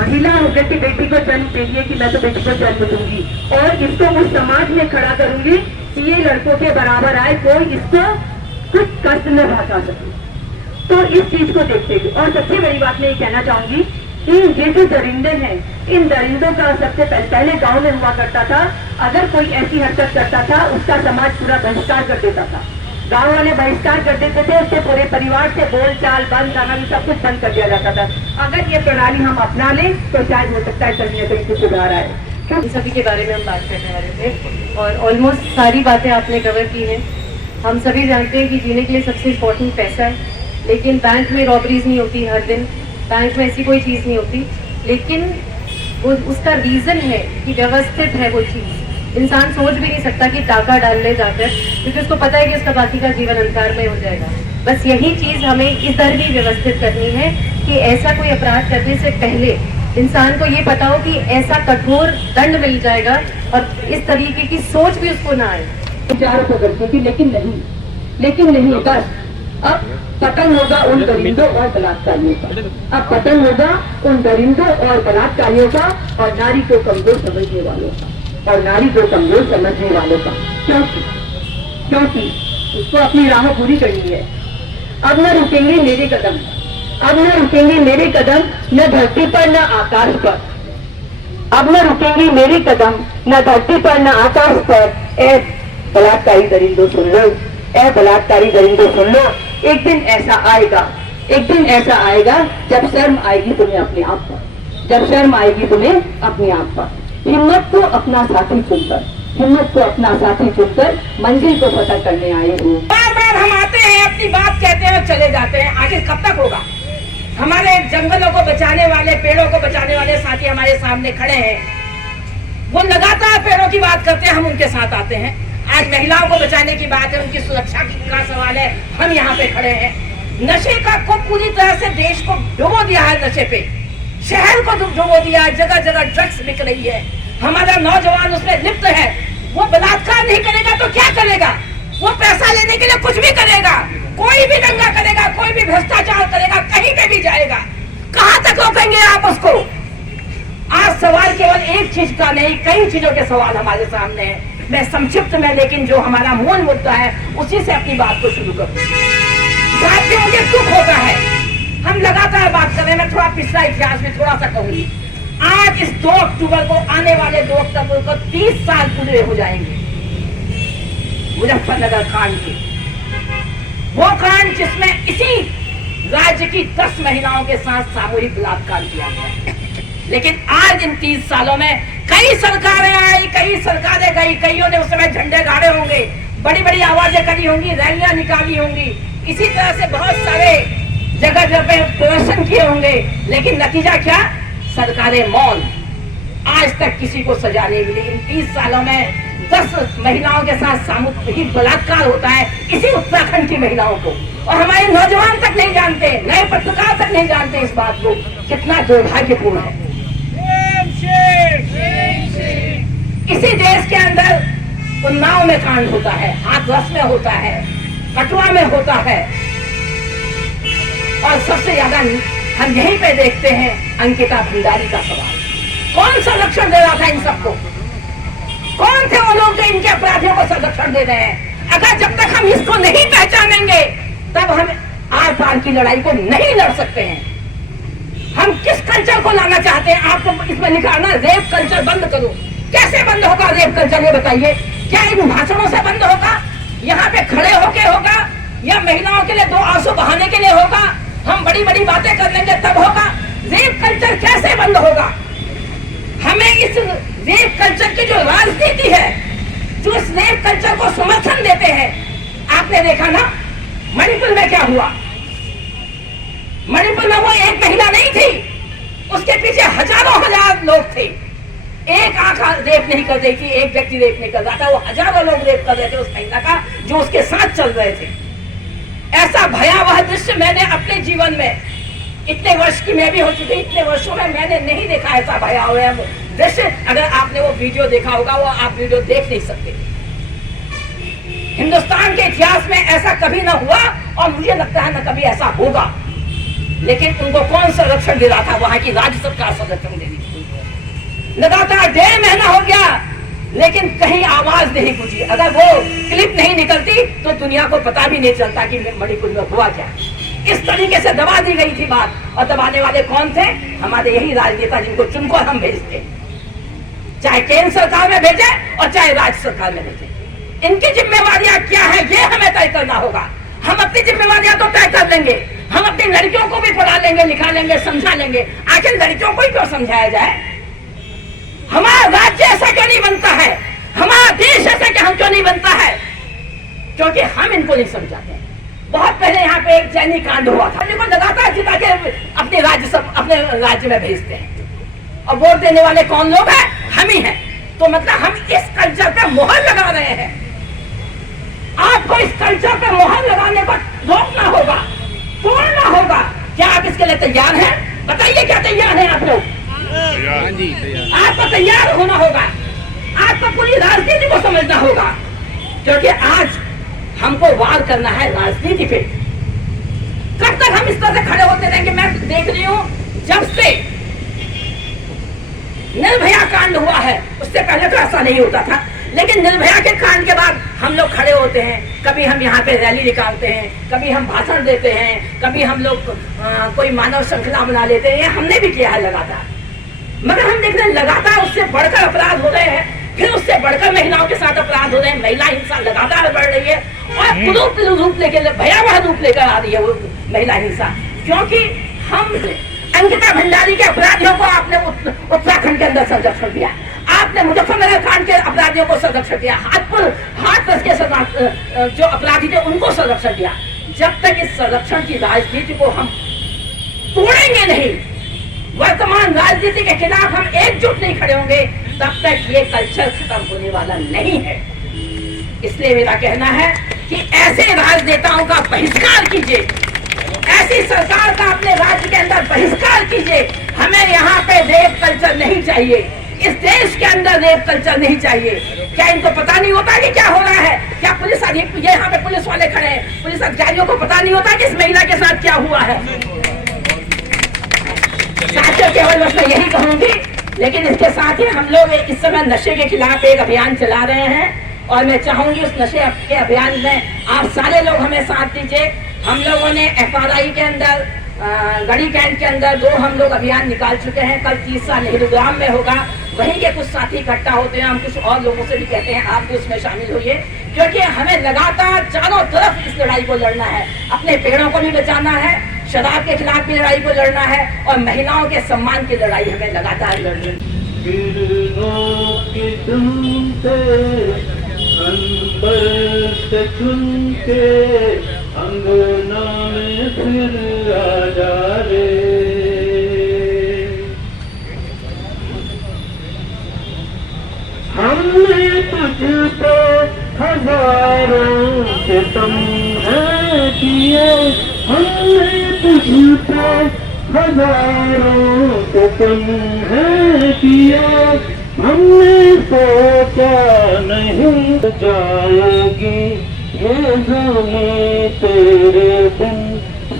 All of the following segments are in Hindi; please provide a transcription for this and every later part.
महिला होकर के बेटी को जन्म देगी कि मैं तो बेटी को जन्म दूंगी और इसको उस समाज में खड़ा करूंगी कि ये लड़कों के बराबर आए, कोई इसको कुछ कष्ट न पहुंचा सके। तो इस चीज को देखते हुए और सबसे बड़ी बात मैं ये कहना चाहूंगी कि ये जो दरिंदे हैं, इन दरिंदों का सबसे पहले गांव में हुआ करता था, अगर कोई ऐसी हरकत करता था उसका समाज पूरा बहिष्कार कर देता था। गांव वाले बहिष्कार कर देते थे, उसके पूरे परिवार से बोल चाल बंद, गाना भी सब कुछ बंद कर दिया जाता था। अगर ये प्रणाली हम अपना लें तो शायद हो सकता है कहीं न कहीं कुछ सुधार आए। इन सभी के बारे में हम बात करने वाले थे और ऑलमोस्ट सारी बातें आपने कवर की हैं। हम सभी जानते हैं कि जीने के लिए सबसे इम्पोर्टेंट पैसा है, लेकिन बैंक में रॉबरीज नहीं होती हर दिन, बैंक में ऐसी कोई चीज़ नहीं होती, लेकिन वो उसका रीज़न है कि व्यवस्थित है वो चीज़। इंसान सोच भी नहीं सकता कि टाका डाल ले जाकर, क्योंकि उसको पता है कि उसका बाकी का जीवन अंधकार में हो जाएगा। बस यही चीज़ हमें इधर भी व्यवस्थित करनी है कि ऐसा कोई अपराध करने से पहले इंसान को ये पता हो कि ऐसा कठोर दंड मिल जाएगा और इस तरीके की सोच भी उसको ना आए। विचारों को करती थी, लेकिन नहीं बस अब पतन होगा उन दरिंदों और बलात्कारियों का, अब पतन होगा उन दरिंदों और बलात्कारियों का और नारी को कमजोर समझने वालों का, और नारी को कमजोर समझने वालों का। क्योंकि उसको अपनी राह पूरी करनी है। अब न रुकेंगे मेरे कदम, अब न रुकेंगे मेरे कदम, न धरती पर न आकाश पर, अब न रुकेंगे मेरे कदम न धरती पर न आकाश पर। ए बलात्कारी दरिंदों सुन लो, ए बलात्कारी दरिंदों सुन लो, एक दिन ऐसा आएगा, एक दिन ऐसा आएगा जब शर्म आएगी तुम्हें अपने आप पर, जब शर्म आएगी तुम्हें अपने आप पर। हिम्मत को अपना साथी चुनकर, हिम्मत को अपना साथी चुनकर मंजिल को फतह करने आए हो। बार बार हम आते हैं, अपनी बात कहते हैं, चले जाते हैं, आखिर कब तक होगा? हमारे जंगलों को बचाने वाले, पेड़ों को बचाने वाले साथी हमारे सामने खड़े हैं, वो लगातार पेड़ों की बात करते हैं, हम उनके साथ आते हैं। आज महिलाओं को बचाने की बात है, उनकी सुरक्षा का सवाल है, हम यहाँ पे खड़े हैं। नशे का को पूरी तरह से देश को डुबो दिया है, नशे पे शहर को डुबो दिया है, जगह जगह ड्रग्स बिक रही है, हमारा नौजवान उसमें लिप्त है। वो बलात्कार नहीं करेगा तो क्या करेगा? वो पैसा लेने के लिए कुछ भी करेगा, कोई भी दंगा करेगा, कोई भी भ्रष्टाचार करेगा, कहीं पे भी जाएगा। कहाँ तक रोकेंगे आप उसको? आज सवाल केवल एक चीज का नहीं, कई चीजों के सवाल हमारे सामने हैं। मैं संक्षिप्त में, लेकिन जो हमारा मूल मुद्दा है उसी से अपनी बात को शुरू करूँ। साथ में मुझे दुख होता है, हम लगातार बात कर रहे हैं, मैं थोड़ा पिछला इतिहास में थोड़ा सा कहूंगी। आज इस 2 अक्टूबर को, आने वाले 2 अक्टूबर को 30 साल पूरे हो जाएंगे मुजफ्फरनगर कांड के, वो कांड जिसमें इसी राज्य की 10 महिलाओं के साथ सामूहिक बलात्कार किया गया। लेकिन आज इन 30 सालों में कई सरकारें आई, कई सरकारें गई, कईयों ने उस समय झंडे गाड़े होंगे, बड़ी बड़ी आवाजें करी होंगी, रैलियां निकाली होंगी, इसी तरह से बहुत सारे जगह जगह प्रदर्शन किए होंगे, लेकिन नतीजा क्या? सरकारें मौन। आज तक किसी को सजा नहीं मिली। इन 30 सालों में 10 महिलाओं के साथ सामूहिक बलात्कार होता है, इसी उत्तराखंड की महिलाओं को, और हमारे नौजवान तक नहीं जानते, नए पत्रकार तक नहीं जानते इस बात को। कितना दुर्भाग्यपूर्ण है। इसी देश के अंदर उन्नाव में कांड होता है, हाथरस में होता है, कटवा में होता है, और सबसे ज्यादा हम यहीं पे देखते हैं अंकिता भंडारी का सवाल। कौन संरक्षण दे रहा था इन सबको? कौन थे वो लोग जो इनके अपराधियों को संरक्षण दे रहे हैं? अगर जब तक हम इसको नहीं पहचानेंगे तब हम आर पार की लड़ाई को नहीं लड़ सकते हैं। हम किस कल्चर को लाना चाहते हैं? आपको इसमें लिखा ना, रेप कल्चर बंद करो। कैसे बंद होगा रेप कल्चर, ये बताइए? क्या इन भाषणों से बंद होगा? यहाँ पे खड़े होके होगा, या महिलाओं के लिए 2 आंसू बहाने के लिए होगा? हम बड़ी बड़ी बातें कर लेंगे तब होगा? रेप कल्चर कैसे बंद होगा? हमें इस रेप कल्चर की जो राजनीति है, जो इस रेप कल्चर को समर्थन देते हैं, आपने देखा ना मणिपुर में क्या हुआ? मणिपुर में वो एक महिला नहीं थी, उसके पीछे हजार लोग थे। एक आंख रेप नहीं कर रही थी, एक व्यक्ति रेप नहीं कर रहा था, वो हजारों लोग रेप कर रहे थे उस महिला का जो उसके साथ चल रहे थे। ऐसा भयावह दृश्य मैंने अपने जीवन में, इतने वर्ष की मैं भी हो चुकी, इतने वर्षों में मैंने नहीं देखा ऐसा भयावह दृश्य। अगर आपने वो वीडियो देखा होगा, वो आप वीडियो देख नहीं सकते। हिंदुस्तान के इतिहास में ऐसा कभी ना हुआ, और मुझे लगता है ना कभी ऐसा होगा। लेकिन उनको कौन संरक्षण दे रहा था? वहां की राज्य सरकार संरक्षण दे रही थी। लगातार 1.5 महीना हो गया, लेकिन कहीं आवाज नहीं गूंजी। अगर वो क्लिप नहीं निकलती तो दुनिया को पता भी नहीं चलता कि मणिपुर में हुआ क्या। इस तरीके से दबा दी गई थी बात, और दबाने वाले कौन थे? हमारे यही राजनेता जिनको चुनकर हम भेजते, चाहे केंद्र सरकार में भेजे और चाहे राज्य सरकार में भेजे। इनकी जिम्मेवारियां क्या है ये हमें तय करना होगा। हम अपनी जिम्मेवारियां तो तय कर लेंगे, हम अपनी लड़कियों को भी पढ़ा लेंगे, लिखा लेंगे, समझा लेंगे। आखिर लड़कियों को ही क्यों समझाया जाए? हमारा राज्य ऐसा क्यों नहीं बनता है? हमारा देश ऐसा क्यों नहीं बनता है? क्योंकि हम इनको नहीं समझाते। बहुत पहले यहाँ पे एक चैनी कांड हुआ था, इनको लगातार जिता के अपने राज्य में भेजते हैं, और वोट देने वाले कौन लोग हैं? हम ही हैं। तो मतलब हम इस कल्चर पे मोहर लगा रहे हैं। आपको इस कल्चर पे मोहर लगाने पर रोकना होगा, तोड़ना होगा। क्या आप इसके लिए तैयार हैं? बताइए, क्या तैयार हैं आप लोग? आपको तैयार होना होगा, आपको पूरी राजनीति को समझना होगा, क्योंकि आज हमको वार करना है राजनीति पे। कब तक हम इस तरह से खड़े होते रहेंगे? मैं देख रही हूँ जब से निर्भया कांड हुआ है, उससे पहले तो ऐसा नहीं होता था, लेकिन निर्भया के कांड के बाद हम लोग खड़े होते हैं। कभी हम यहाँ पे रैली निकालते हैं, कभी हम भाषण देते हैं, कभी हम लोग कोई मानव श्रृंखला बना लेते हैं। हमने भी किया है लगातार, मगर हम देख रहे हैं लगातार उससे बढ़कर अपराध हो रहे हैं, फिर उससे बढ़कर महिलाओं के साथ अपराध हो रहे हैं। महिला हिंसा लगातार बढ़ रही है और रूप लेकर, भयावह रूप लेकर आ रही है वो महिला हिंसा। क्योंकि हम अंकिता भंडारी के अपराधियों को आपने उत्तराखंड के अंदर संरक्षण दिया, आपने मुजफ्फरनगर कांड के अपराधियों को संरक्षण दिया, हाथ के जो अपराधी थे उनको संरक्षण दिया। जब तक इस संरक्षण की राजनीति को हम तोड़ेंगे नहीं, वर्तमान राजनीति के खिलाफ हम एकजुट नहीं खड़े होंगे, तब तक ये कल्चर खत्म होने वाला नहीं है। इसलिए मेरा कहना है कि ऐसे राजनेताओं का बहिष्कार कीजिए, ऐसी सरकार का अपने राज्य के अंदर बहिष्कार कीजिए। हमें यहाँ पे रेप कल्चर नहीं चाहिए, इस देश के अंदर रेप कल्चर नहीं चाहिए। क्या इनको पता नहीं होता कि क्या हो रहा है? क्या पुलिस यहाँ पे पुलिस वाले खड़े हैं, पुलिस अधिकारियों को पता नहीं होता कि इस महिला के साथ क्या हुआ है? साथियों, केवल बस मैं यही कहूंगी, लेकिन इसके साथ ही हम लोग इस समय नशे के खिलाफ एक अभियान चला रहे हैं, और मैं चाहूंगी उस नशे के अभियान में आप सारे लोग हमें साथ दीजिए। हम लोगों ने FRI के अंदर, गढ़ी कैंट के अंदर 2 हम लोग अभियान निकाल चुके हैं। कल तीसरा नेहरू ग्राम में होगा, वहीं के कुछ साथी इकट्ठा होते हैं। हम कुछ और लोगों से भी कहते हैं आप भी उसमें शामिल होइए, क्योंकि हमें लगातार चारों तरफ इस लड़ाई को लड़ना है। अपने पेड़ों को भी बचाना है, शराब के खिलाफ भी लड़ाई को लड़ना है, और महिलाओं के सम्मान की लड़ाई हमें लगातार लड़नी है। अंबर से चुन के अंगना में फिर आ जा रे, हमने तुझ पे हजारों सितम किए, हमने तुझ पे हजारों सितम किए, हमने सोचा नहीं जाएगी ये ज़मीं तेरे बिन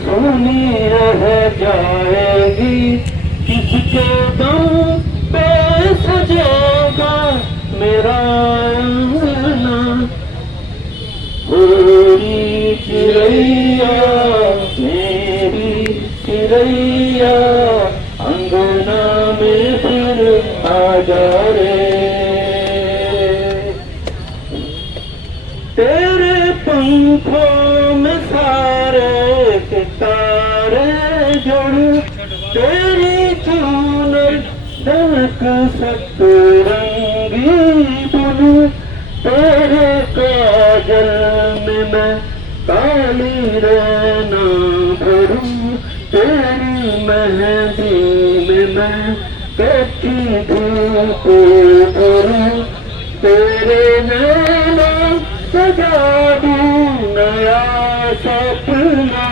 सोनी रह जाएगी। किसके दम पे सजेगा मेरा अंगना, मेरी चिड़ैया मेरी चिड़ैया अंगना में फिर आ जा रे। तेरे पंखों में सारे सितारे जुड़, तेरी चूनर दहक सतरंगी बुन, तेरे काजल में मैं काली रहना भरूं, तेरी मेहंदी में मैं कच्ची धूप भरूं, तेरे नैना सजा दूं नया सपना,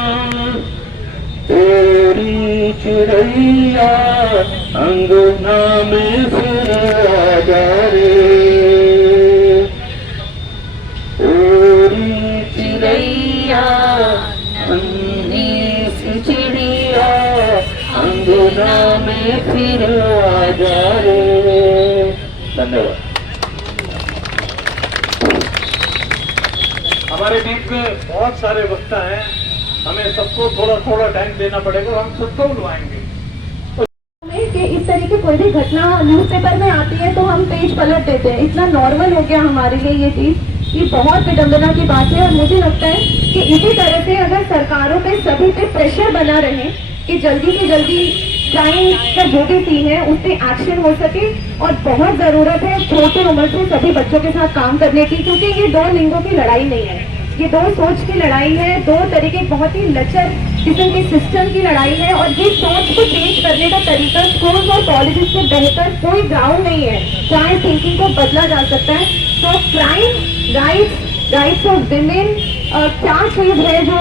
तेरी चिड़ैया अंगना में फिर आ जा रे, तेरी चिड़ैया नन्ही सी चिड़िया आजा रे। धन्यवाद। हमारे बीच में बहुत सारे वक्ता हैं, हमें सबको थोड़ा थोड़ा टाइम देना पड़ेगा और हम सबको बुलवाएंगे। कि इस तरह की कोई भी घटना न्यूज़पेपर में आती है तो हम पेज पलट देते हैं। इतना नॉर्मल हो गया हमारे लिए ये चीज कि बहुत विडम्बना की बात है। और मुझे लगता है कि इसी तरह से अगर सरकारों पे सभी पे प्रेशर बना रहे कि जल्दी से जल्दी क्राइम का जो भी सीन है उस पे एक्शन हो सके। और बहुत जरूरत है छोटी उम्र से सभी बच्चों के साथ काम करने की, क्योंकि ये दो लिंगों की लड़ाई नहीं है, ये दो सोच की लड़ाई है, दो तरीके बहुत ही लचर किस्म के सिस्टम की लड़ाई है। और ये सोच को चेंज करने का तरीका स्कूल और कॉलेज से बेहतर कोई ग्राउंड नहीं है जहाँ थिंकिंग को बदला जा सकता है। तो क्राइम राइट्स ऑफ विमेन क्या चीज है जो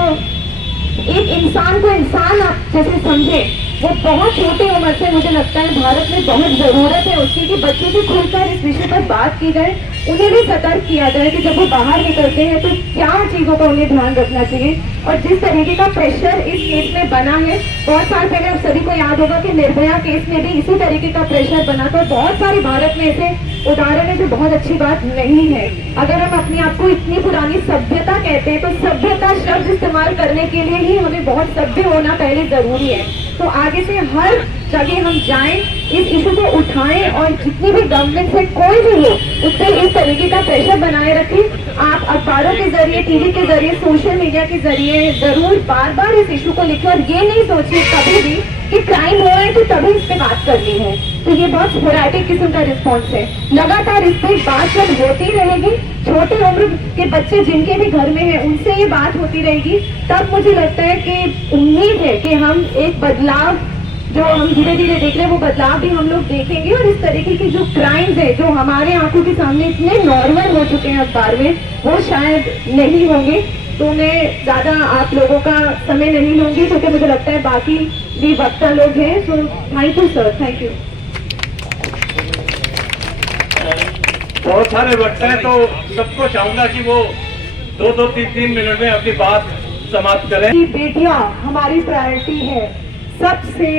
एक इंसान को इंसान आप जैसे समझे, वो बहुत छोटी उम्र से मुझे लगता है भारत में बहुत जरूरत है उसकी कि बच्चों से खुलकर इस विषय पर बात की जाए, उन्हें भी सतर्क किया जाए कि जब वो बाहर निकलते हैं तो क्या चीजों का उन्हें ध्यान रखना चाहिए। और जिस तरीके का प्रेशर इस केस में बना है, बहुत साल पहले आप सभी को याद होगा कि निर्भया केस में भी इसी तरीके का प्रेशर बना था। बहुत सारे भारत में ऐसे उदाहरण है जो बहुत अच्छी बात नहीं है। अगर हम अपने आप को इतनी पुरानी सभ्यता कहते हैं तो सभ्यता शब्द इस्तेमाल करने के लिए ही हमें बहुत सभ्य होना पहले जरूरी है। तो आगे से हर जगह हम जाएं, इस इशू को उठाएं और जितनी भी गवर्नमेंट से कोई भी हो उस पर इस तरीके का प्रेशर बनाए रखें। आप अखबारों के जरिए, टीवी के जरिए, सोशल मीडिया के जरिए जरूर बार बार इस इशू को लिखें और ये नहीं सोचिए कभी भी कि क्राइम हुआ है तो तभी इस पे बात करनी है। तो ये बहुत स्पोरेडिक किस्म का रिस्पॉन्स है। लगातार इस पे बात जब होती रहेगी, छोटी उम्र के बच्चे जिनके भी घर में हैं उनसे ये बात होती रहेगी, तब मुझे लगता है कि उम्मीद है कि हम एक बदलाव जो हम धीरे धीरे देख रहे हैं वो बदलाव भी हम लोग देखेंगे। और इस तरीके की जो क्राइम्स है जो हमारे आंखों के सामने इतने नॉर्मल हो चुके हैं अखबार में, वो शायद नहीं होंगे। तो मैं ज्यादा आप लोगों का समय नहीं लूंगी क्योंकि मुझे लगता है बाकी भी वक्ता लोग हैं। So thank you sir, thank you. बहुत सारे वक्त हैं तो सबको चाहूंगा कि वो 2-3 मिनट में अपनी बात समाप्त करें। बेटियां हमारी प्रायोरिटी है, सबसे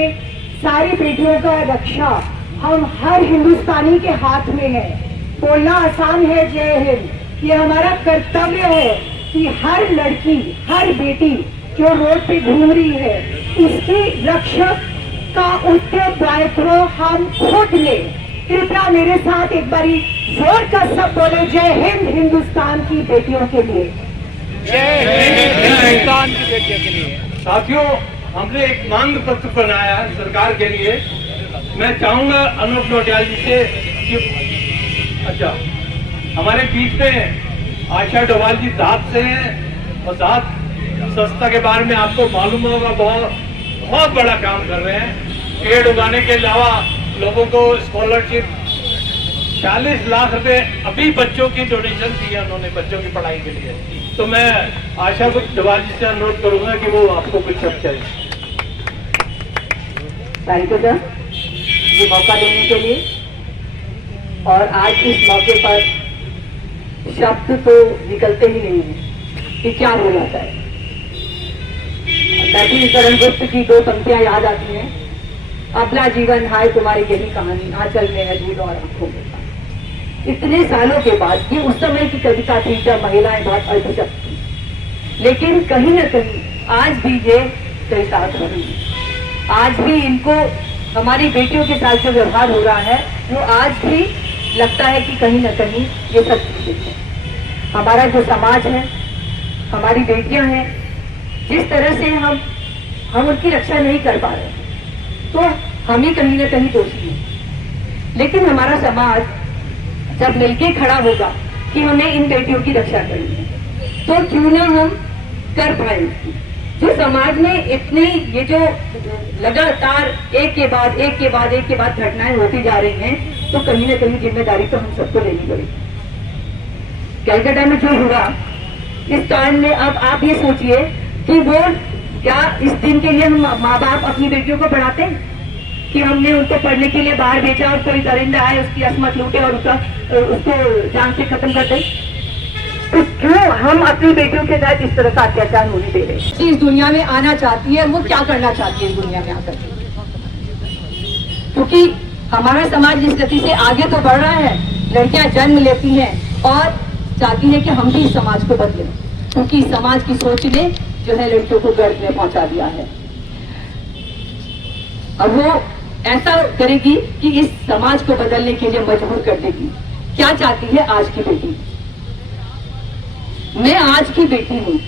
सारी बेटियों का रक्षा हम हर हिंदुस्तानी के हाथ में है। बोलना आसान है जय हिंद, ये हमारा कर्तव्य है कि हर लड़की, हर बेटी जो रोड पे घूम रही है उसके रक्षक का उत्तरदायित्व हम खुद लें। कृपया मेरे साथ एक बारी जोर का सब बोले, जय हिंद हिंदुस्तान की बेटियों के लिए। जय हिंद हिंदुस्तान की बेटियों के लिए। साथियों, हमने एक मांग पत्र बनाया है सरकार के लिए। मैं चाहूंगा अनूप नोटियाल जी से कि अच्छा, हमारे बीच में आशा डोभाल जी दाद से हैं और दाद संस्था के बारे में आपको मालूम होगा, बहुत बड़ा काम कर रहे हैं। पेड़ उगाने के अलावा लोगों को स्कॉलरशिप 40 लाख रुपए अभी बच्चों की डोनेशन दी है उन्होंने बच्चों की पढ़ाई के लिए। तो मैं आशा डोभाल जी से अनुरोध करूंगा कि वो आपको कुछ शब्द कहें। थैंक यू सर ये मौका देने के लिए। और आज इस मौके पर शब्द तो निकलते ही नहीं है कि क्या हो जाता है। करण गुप्त की 2 पंक्तियां याद आती हैं, अबला जीवन हाय तुम्हारी यही कहानी, आंचल में है दूध और आंखों में पानी। इतने सालों के बाद ये उस समय की कविता थी जब महिलाएं बहुत अल्पशक्त थी, लेकिन कहीं न कहीं आज भी ये चरितार्थ हो रही है। आज भी इनको हमारी बेटियों के साथ जो व्यवहार हो रहा है वो आज भी लगता है कि कहीं न कहीं ये सच है। हमारा जो समाज है, हमारी बेटियां हैं, जिस तरह से हम उनकी रक्षा नहीं कर पा रहे तो हम ही कहीं न कहीं दोषी हैं। लेकिन हमारा समाज जब मिलके खड़ा होगा कि हमें इन बेटियों की रक्षा करनी है तो क्यों ना हम कर पाए। जो समाज में इतनी ये जो लगातार एक के बाद घटनाएं होती जा रही हैं तो कहीं ना कहीं जिम्मेदारी तो हम सबको लेनी पड़ेगी। कलकत्ता में जो हुआ इस कांड में, अब आप ये सोचिए कि वो क्या इस दिन के लिए हम माँ बाप अपनी बेटियों को पढ़ाते हैं कि हमने उनको पढ़ने के लिए बाहर भेजा और कोई दरिंदा आए उसकी असमत लूटे और उसको जान से खत्म कर दे। तो क्यों हम अपनी बेटियों के साथ इस तरह का अत्याचार होने दे रहे हैं। इस दुनिया में आना चाहती है, वो क्या करना चाहती है इस दुनिया में आकर, क्योंकि हमारा समाज जिस गति से आगे तो बढ़ रहा है, लड़कियां जन्म लेती हैं और चाहती है कि हम भी इस समाज को बदलें, क्योंकि समाज की सोच ने जो है लड़कियों को गर्भ में पहुंचा दिया है। अब वो ऐसा करेगी कि इस समाज को बदलने के लिए मजबूर कर देगी। क्या चाहती है आज की बेटी? मैं आज की बेटी हूँ,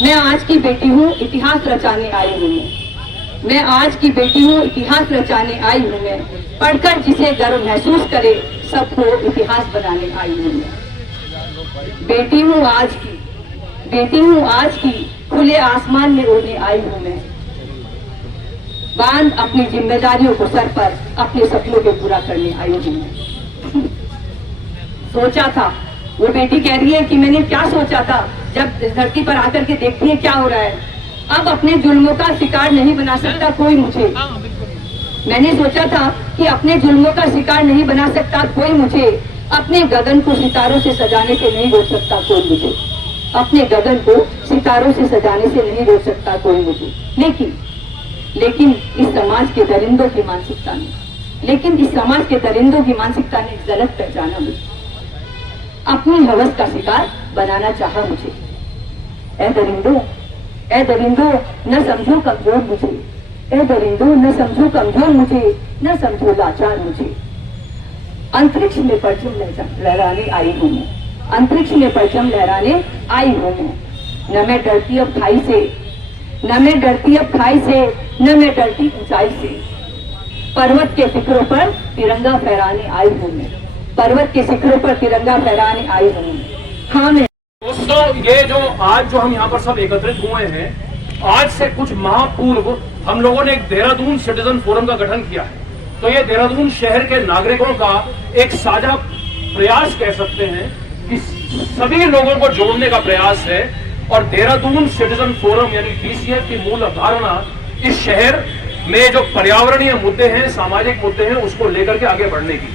मैं आज की बेटी हूँ, इतिहास रचाने आई हूँ मैं आज की बेटी हूँ, इतिहास रचाने आई हूँ मैं, पढ़कर जिसे गर्व महसूस करे सबको इतिहास बनाने आई हूँ मैं। बेटी हूँ आज की, बेटी हूँ आज की, खुले आसमान में उड़ने आई हूँ मैं। बांध अपनी जिम्मेदारियों को सर पर, अपने सपनों को पूरा करने आई हूँ मैं। सोचा था, वो बेटी कह रही है कि मैंने क्या सोचा था, जब धरती पर आकर के देखती है क्या हो रहा है। अब अपने जुल्मों का शिकार नहीं बना सकता कोई मुझे। मैंने सोचा था कि अपने जुल्मों का शिकार नहीं बना सकता कोई मुझे, अपने गगन को सितारों से सजाने से नहीं रोक सकता कोई मुझे, अपने गगन को सितारों से सजाने से नहीं रोक सकता कोई मुझे। लेकिन इस समाज के दरिंदों की मानसिकता ने, लेकिन इस समाज के दरिंदों की मानसिकता ने गलत पहचाना मुझे, अपनी हवस का शिकार बनाना चाहा मुझे। ए दरिंदो न समझो कमजोर मुझे, ए दरिंदो न समझो कमजोर मुझे, न समझो लाचार मुझे। अंतरिक्ष में परचम लहराने आई हूँ मैं, अंतरिक्ष में परचम लहराने आई हूँ मैं। न मैं डरती अब खाई से, न मैं डरती अब खाई से, न मैं डरती ऊंचाई से। पर्वत के शिखरों पर तिरंगा फहराने आई हूँ मैं, पर्वत के शिखरों पर तिरंगा फहराने आई हूँ मैं। हाँ मैं दोस्तों, ये जो आज जो हम यहाँ पर सब एकत्रित हुए हैं, आज से कुछ माह पूर्व हम लोगों ने एक देहरादून सिटीजन फोरम का गठन किया है। तो ये देहरादून शहर के नागरिकों का एक साझा प्रयास कह सकते हैं कि सभी लोगों को जोड़ने का प्रयास है। और देहरादून सिटीजन फोरम यानी DCF की मूल अवधारणा इस शहर में जो पर्यावरणीय मुद्दे हैं, सामाजिक मुद्दे हैं, उसको लेकर के आगे बढ़ने की।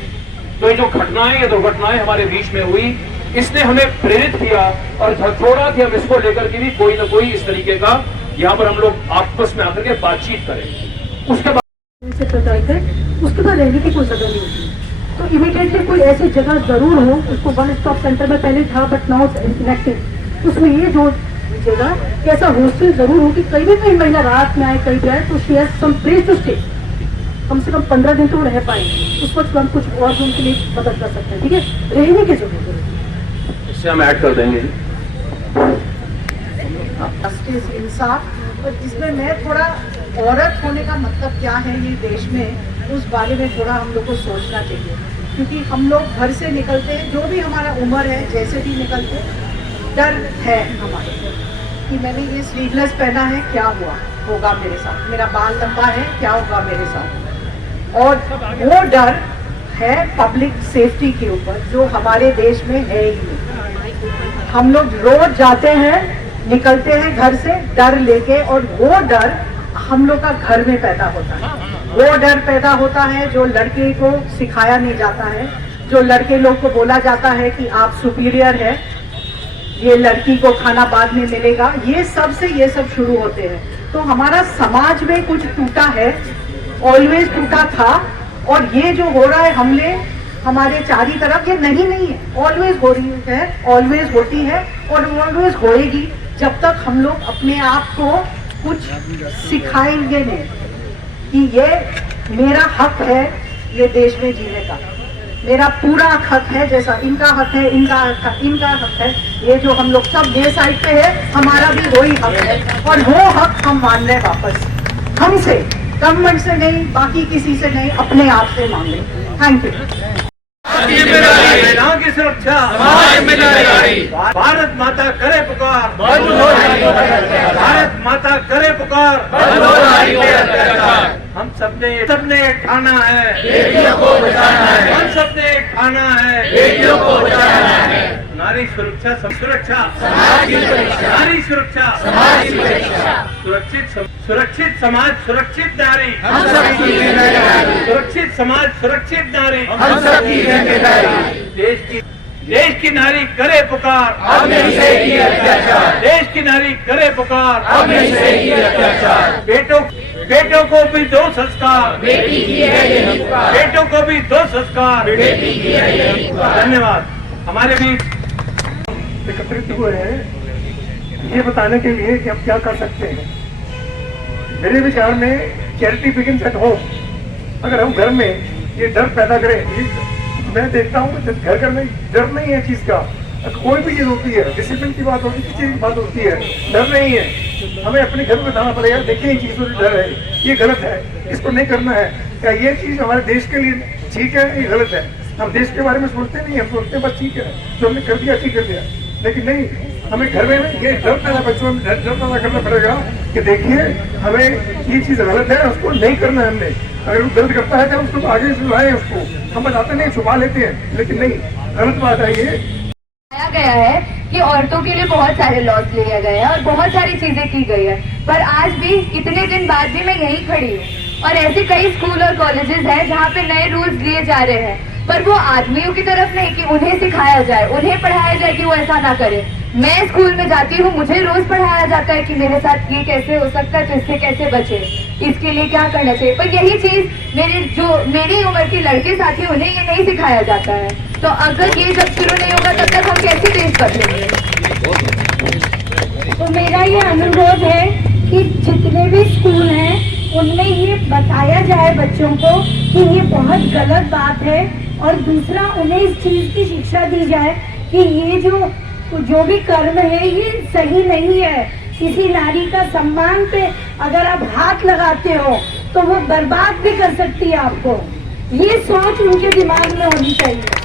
तो ये जो घटनाएं या दुर्घटनाएं हमारे बीच में हुई, इसने हमें प्रेरित किया और झकझोरा कि हम इसको लेकर के भी कोई ना कोई इस तरीके का यहाँ पर हम लोग आपस में आकर के बातचीत करें। उसके बाद से प्रचारित है, उसके बाद रहने की कोई जगह नहीं होती। तो इमीडिएटली कोई ऐसी जगह जरूर हो, उसको वन स्टॉप सेंटर में पहले था बट नाउ इनएक्टिव, उसमें ये जोड़ दीजिएगा कि ऐसा हॉस्टल जरूर हो कि कहीं भी कहीं महिला रात में आए, कहीं जाए तो she has some place to stay. कम से कम 15 दिन तो रह पाए, उस वक्त हम कुछ और उनके लिए मदद कर सकते हैं। ठीक है, रहने की जरूरत है, इससे हम ऐड कर देंगे। जस्टिस, इंसाफ, और जिसमें मैं थोड़ा औरत होने का मतलब क्या है ये देश में, उस बारे में थोड़ा हम लोग को सोचना चाहिए। क्योंकि हम लोग घर से निकलते हैं, जो भी हमारा उम्र है, जैसे भी निकलते, डर है हमारे कि मैंने ये स्लीवलेस पहना है, क्या होगा मेरे साथ, मेरा बाल लंबा है, क्या होगा मेरे साथ। और वो डर है पब्लिक सेफ्टी के ऊपर, जो हमारे देश में है ही नहीं। हम लोग रोज जाते हैं, निकलते हैं घर से डर लेके, और वो डर हम लोग का घर में पैदा होता है। वो डर पैदा होता है जो लड़के को सिखाया नहीं जाता है, जो लड़के लोग को बोला जाता है कि आप सुपीरियर है, ये लड़की को खाना बाद में मिलेगा। ये सब से ये सब शुरू होते हैं। तो हमारा समाज में कुछ टूटा है, ऑलवेज टूटा था, और ये जो हो रहा है हमले हमारे चारी तरफ, ये नहीं है, ऑलवेज हो रही है, ऑलवेज होती है और ऑलवेज होएगी, जब तक हम लोग अपने आप को कुछ सिखाएंगे नहीं कि ये मेरा हक है ये देश में जीने का, मेरा पूरा हक है, जैसा इनका हक है, इनका हक है, ये जो हम लोग सब ये साइड पे है, हमारा भी वही हक है, और वो हक हम मान लें वापस, हमसे, गवर्नमेंट से नहीं, बाकी किसी से नहीं, अपने आप से मांग लें। Thank you. महिलाओं की सुरक्षा, भारत माता करे पुकार, भारत माता करे पुकार, हम सबने ठाना है, बेटियों को बचाना है, हम सबने ठाना है, बेटियों को बचाना है। नारी सुरक्षा, सुरक्षा, नारी सुरक्षा, सुरक्षित समाज, सुरक्षित नारी, सुरक्षित समाज, सुरक्षित नारी, देश की नारी करे पुकार, देश की नारी करे पुकार, बेटों बेटों को भी दो संस्कार, बेटों को भी दो संस्कार। धन्यवाद। हमारे बीच एकत्रित हुए हैं ये बताने के लिए कि हम क्या कर सकते हैं। मेरे विचार में चैरिटी बिगिंस एट होम। अगर हम घर में ये डर पैदा करें, मैं देखता हूँ घर में डर नहीं है चीज का। कोई भी चीज होती है, डिसिप्लिन की बात होती है, किसी की बात होती है, डर नहीं है। हमें अपने घर में बताना पड़ेगा, देखिए ये चीज में डर है, ये गलत है, इसको नहीं करना है। क्या ये चीज हमारे देश के लिए ठीक है, ये गलत है? हम देश के बारे में सोचते नहीं, हम सोचते हैं बस ठीक है, जो हमने कर दिया ठीक कर दिया। लेकिन नहीं, हमें घर में ये डर पैदा, बच्चों में डर पैदा करना पड़ेगा कि देखिए हमें ये चीज गलत है, उसको नहीं करना है हमने। अगर वो गलत करता है तो उसको आगे सुनाए, उसको हम बताते नहीं, छुपा लेते हैं, लेकिन नहीं, गलत बात है ये। बताया गया है कि औरतों के लिए बहुत सारे लॉज लिए गए हैं और बहुत सारी चीजें की गई है, पर आज भी इतने दिन बाद भी मैं यहीं खड़ी हूँ। और ऐसे कई स्कूल और कॉलेजेस हैं जहाँ पे नए रूल्स लिए जा रहे हैं, पर वो आदमियों की तरफ नहीं कि उन्हें सिखाया जाए, उन्हें पढ़ाया जाए कि वो ऐसा ना करे। मैं स्कूल में जाती हूँ, मुझे रोज पढ़ाया जाता है कि मेरे साथ ये कैसे हो सकता है, तो इससे कैसे बचे, इसके लिए क्या करना चाहिए। पर यही चीज मेरी उम्र के लड़के साथी, उन्हें ये नहीं सिखाया जाता है। तो अगर ये जब शुरू नहीं होगा तब तक हम कैसे देश बदलेंगे। तो मेरा ये अनुरोध है कि जितने भी स्कूल हैं उनमें ये बताया जाए बच्चों को कि ये बहुत गलत बात है, और दूसरा उन्हें इस चीज की शिक्षा दी जाए कि ये जो भी कर्म है ये सही नहीं है। किसी नारी का सम्मान पे अगर आप हाथ लगाते हो तो वो बर्बाद भी कर सकती है आपको। ये सोच उनके दिमाग में होनी चाहिए।